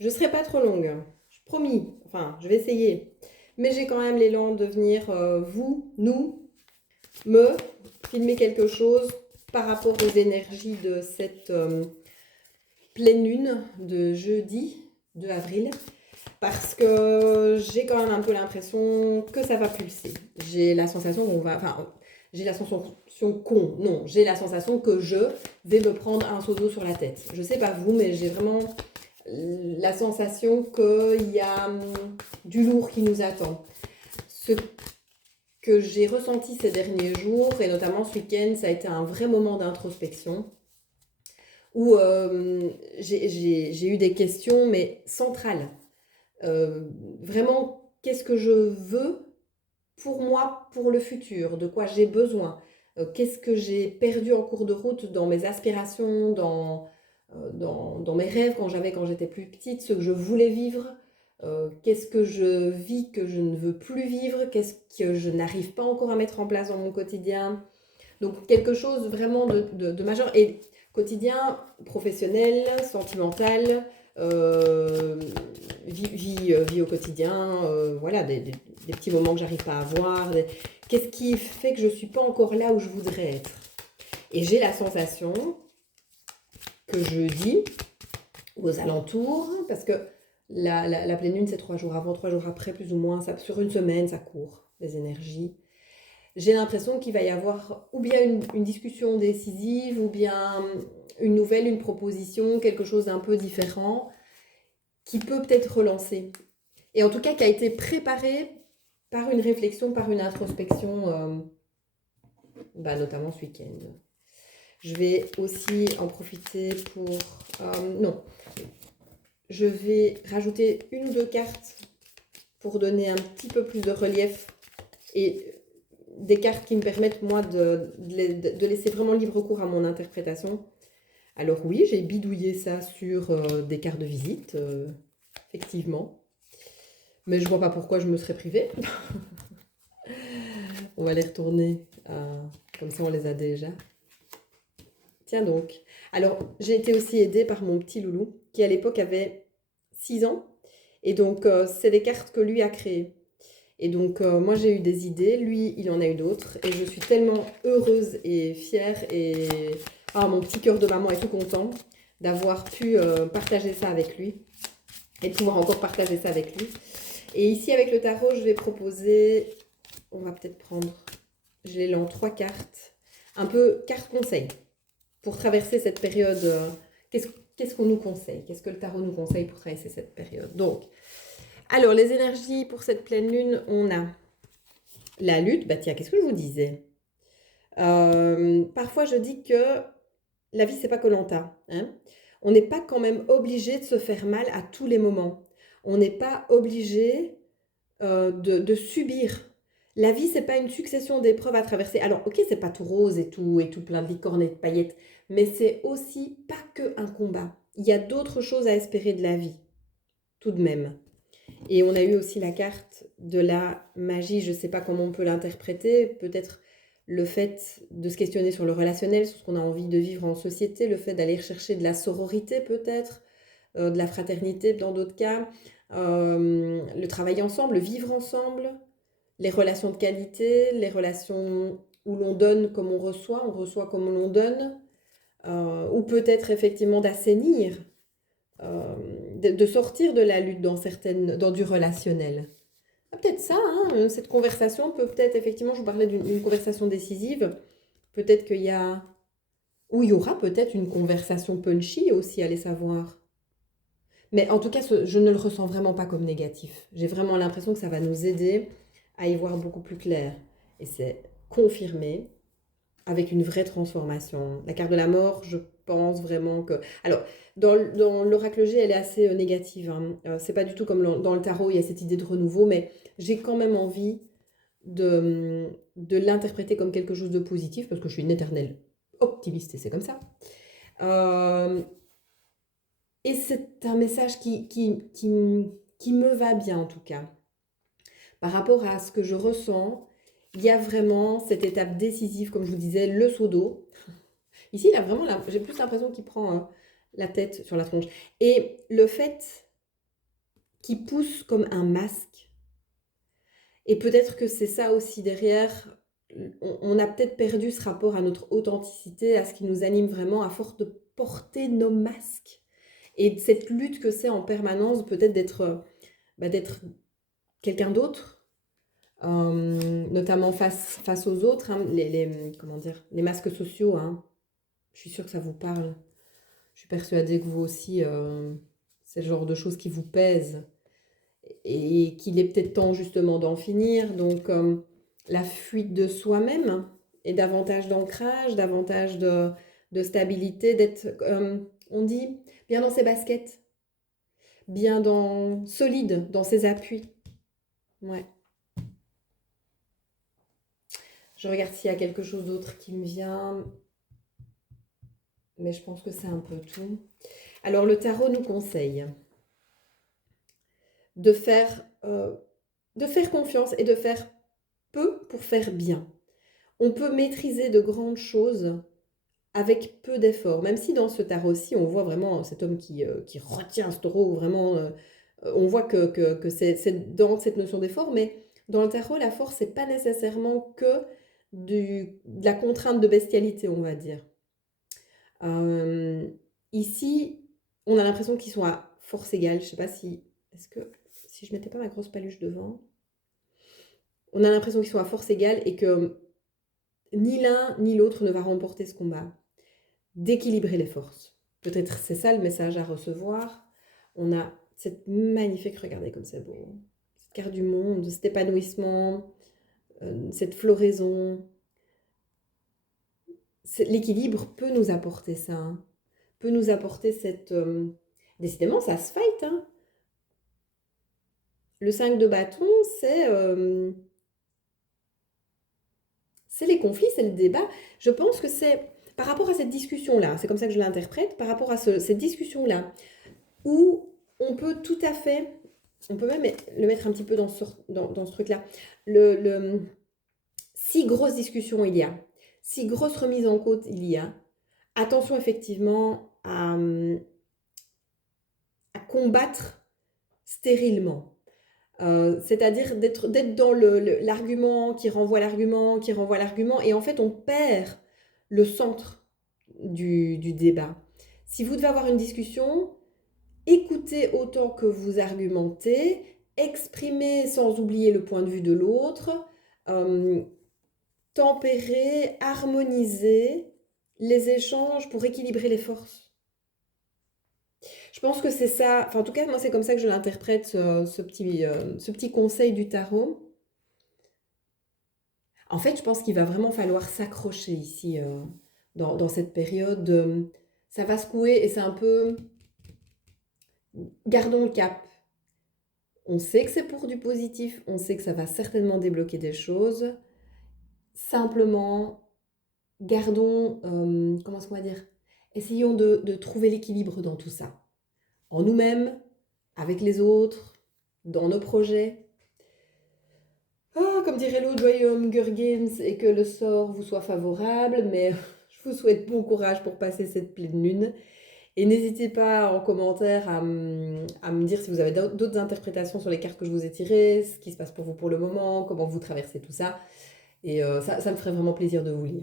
Je ne serai pas trop longue, promis, enfin, je vais essayer. Mais j'ai quand même l'élan de venir, nous, me filmer quelque chose par rapport aux énergies de cette pleine lune de jeudi 2 avril. Parce que j'ai quand même un peu l'impression que ça va pulser. J'ai la sensation qu'on va... Enfin, j'ai la sensation qu'on... Non, j'ai la sensation que je vais me prendre un seau d'eau sur la tête. Je sais pas vous, mais j'ai vraiment la sensation qu'il y a du lourd qui nous attend. Ce que j'ai ressenti ces derniers jours, et notamment ce week-end, ça a été un vrai moment d'introspection où j'ai eu des questions, mais centrales. Vraiment, qu'est-ce que je veux pour moi, pour le futur, de quoi j'ai besoin, qu'est-ce que j'ai perdu en cours de route dans mes aspirations, dans mes rêves quand j'étais plus petite, ce que je voulais vivre, qu'est-ce que je vis que je ne veux plus vivre, qu'est-ce que je n'arrive pas encore à mettre en place dans mon quotidien. Donc quelque chose vraiment de majeur et quotidien, professionnel, sentimental, euh, vie au quotidien, voilà, des petits moments que j'arrive pas à avoir. Qu'est-ce qui fait que je suis pas encore là où je voudrais être? Et j'ai la sensation que jeudi, aux alentours, parce que la pleine lune c'est 3 jours avant, 3 jours après, plus ou moins, ça, sur une semaine, ça court, les énergies. J'ai l'impression qu'il va y avoir ou bien une discussion décisive, ou bien une proposition, quelque chose d'un peu différent, qui peut peut-être relancer. Et en tout cas, qui a été préparé par une réflexion, par une introspection, notamment ce week-end. Je vais aussi en profiter pour... non, je vais rajouter une ou deux cartes pour donner un petit peu plus de relief et des cartes qui me permettent, moi, de laisser vraiment libre cours à mon interprétation. Alors oui, j'ai bidouillé ça sur des cartes de visite, effectivement. Mais je vois pas pourquoi je me serais privée. On va les retourner, comme ça on les a déjà. Tiens donc. Alors, j'ai été aussi aidée par mon petit loulou, qui à l'époque avait 6 ans. Et donc, c'est des cartes que lui a créées. Et donc, moi, j'ai eu des idées, lui, il en a eu d'autres. Et je suis tellement heureuse et fière. Et mon petit cœur de maman est tout content d'avoir pu partager ça avec lui. Et de pouvoir encore partager ça avec lui. Et ici, avec le tarot, je vais proposer... On va peut-être prendre... Je l'ai en 3 cartes. Un peu carte conseil. Pour traverser cette période, qu'est-ce qu'on nous conseille? Qu'est-ce que le tarot nous conseille pour traverser cette période? Donc, alors, les énergies pour cette pleine lune, on a la lutte. Bah tiens, qu'est-ce que je vous disais? Parfois, je dis que la vie, c'est pas koh hein. On n'est pas quand même obligé de se faire mal à tous les moments. On n'est pas obligé de subir. La vie, c'est pas une succession d'épreuves à traverser. Alors, ok, c'est pas tout rose et tout plein de licornes et de paillettes, mais c'est aussi pas que un combat. Il y a d'autres choses à espérer de la vie, tout de même. Et on a eu aussi la carte de la magie, je ne sais pas comment on peut l'interpréter, peut-être le fait de se questionner sur le relationnel, sur ce qu'on a envie de vivre en société, le fait d'aller chercher de la sororité peut-être, de la fraternité dans d'autres cas, le travail ensemble, le vivre ensemble, les relations de qualité, les relations où l'on donne comme on reçoit comme l'on donne, ou peut-être effectivement d'assainir, de sortir de la lutte dans du relationnel. Ah, peut-être ça, hein, cette conversation peut peut-être, effectivement, je vous parlais d'une conversation décisive, peut-être qu'il y a, ou il y aura peut-être une conversation punchy aussi, allez savoir. Mais en tout cas, je ne le ressens vraiment pas comme négatif. J'ai vraiment l'impression que ça va nous aider à y voir beaucoup plus clair. Et c'est confirmé avec une vraie transformation. La carte de la mort, je pense vraiment que... Alors, dans l'oracle G, elle est assez négative. Hein. C'est pas du tout comme dans le tarot, il y a cette idée de renouveau, mais j'ai quand même envie de l'interpréter comme quelque chose de positif, parce que je suis une éternelle optimiste, et c'est comme ça. Et c'est un message qui me va bien, en tout cas. Par rapport à ce que je ressens, il y a vraiment cette étape décisive, comme je vous disais, le seau d'eau. Ici, j'ai plus l'impression qu'il prend la tête sur la tronche. Et le fait qui pousse comme un masque. Et peut-être que c'est ça aussi derrière, on a peut-être perdu ce rapport à notre authenticité, à ce qui nous anime vraiment, à force de porter nos masques. Et de cette lutte que c'est en permanence, peut-être d'être quelqu'un d'autre, notamment face aux autres, hein, comment dire, les masques sociaux, hein. Je suis sûre que ça vous parle. Je suis persuadée que vous aussi, c'est le genre de choses qui vous pèsent et qu'il est peut-être temps justement d'en finir. Donc, la fuite de soi-même et davantage d'ancrage, davantage de stabilité, d'être, on dit, bien dans ses baskets, solide dans ses appuis. Ouais. Je regarde s'il y a quelque chose d'autre qui me vient, mais je pense que c'est un peu tout. Alors, le tarot nous conseille de faire, de faire confiance et de faire peu pour faire bien. On peut maîtriser de grandes choses avec peu d'efforts, même si dans ce tarot-ci, on voit vraiment cet homme qui retient ce taureau, vraiment, on voit que c'est dans cette notion d'effort, mais dans le tarot, la force, c'est pas nécessairement que de la contrainte de bestialité, on va dire. Ici, on a l'impression qu'ils sont à force égale. Je sais pas si... Est-ce que... Si je mettais pas ma grosse paluche devant... On a l'impression qu'ils sont à force égale et que ni l'un ni l'autre ne va remporter ce combat. D'équilibrer les forces. Peut-être c'est ça le message à recevoir. On a cette magnifique, regardez comme c'est beau, cette carte du monde, cet épanouissement, cette floraison. L'équilibre peut nous apporter ça, hein. Peut nous apporter cette... décidément, ça se fight, hein. Le 5 de bâton, c'est les conflits, c'est le débat. Je pense que c'est par rapport à cette discussion-là, c'est comme ça que je l'interprète, par rapport à cette discussion-là, où on peut tout à fait, on peut même le mettre un petit peu dans ce truc-là, si grosse discussion il y a, si grosse remise en cause il y a, attention effectivement à combattre stérilement. C'est-à-dire d'être dans l'argument qui renvoie l'argument, qui renvoie l'argument, et en fait on perd le centre du débat. Si vous devez avoir une discussion, écoutez autant que vous argumentez, exprimez sans oublier le point de vue de l'autre, tempérer, harmoniser les échanges pour équilibrer les forces. Je pense que c'est ça, enfin en tout cas moi c'est comme ça que je l'interprète, ce petit conseil du tarot. En fait je pense qu'il va vraiment falloir s'accrocher ici dans cette période. Ça va secouer et c'est un peu... Gardons le cap. On sait que c'est pour du positif, on sait que ça va certainement débloquer des choses. Simplement, gardons, comment est-ce qu'on va dire? Essayons de trouver l'équilibre dans tout ça. En nous-mêmes, avec les autres, dans nos projets. Ah, comme dirait l'autre, joyeux Hunger Games, et que le sort vous soit favorable, mais je vous souhaite bon courage pour passer cette pleine lune. Et n'hésitez pas en commentaire à me dire si vous avez d'autres interprétations sur les cartes que je vous ai tirées, ce qui se passe pour vous pour le moment, comment vous traversez tout ça. Et ça me ferait vraiment plaisir de vous lire.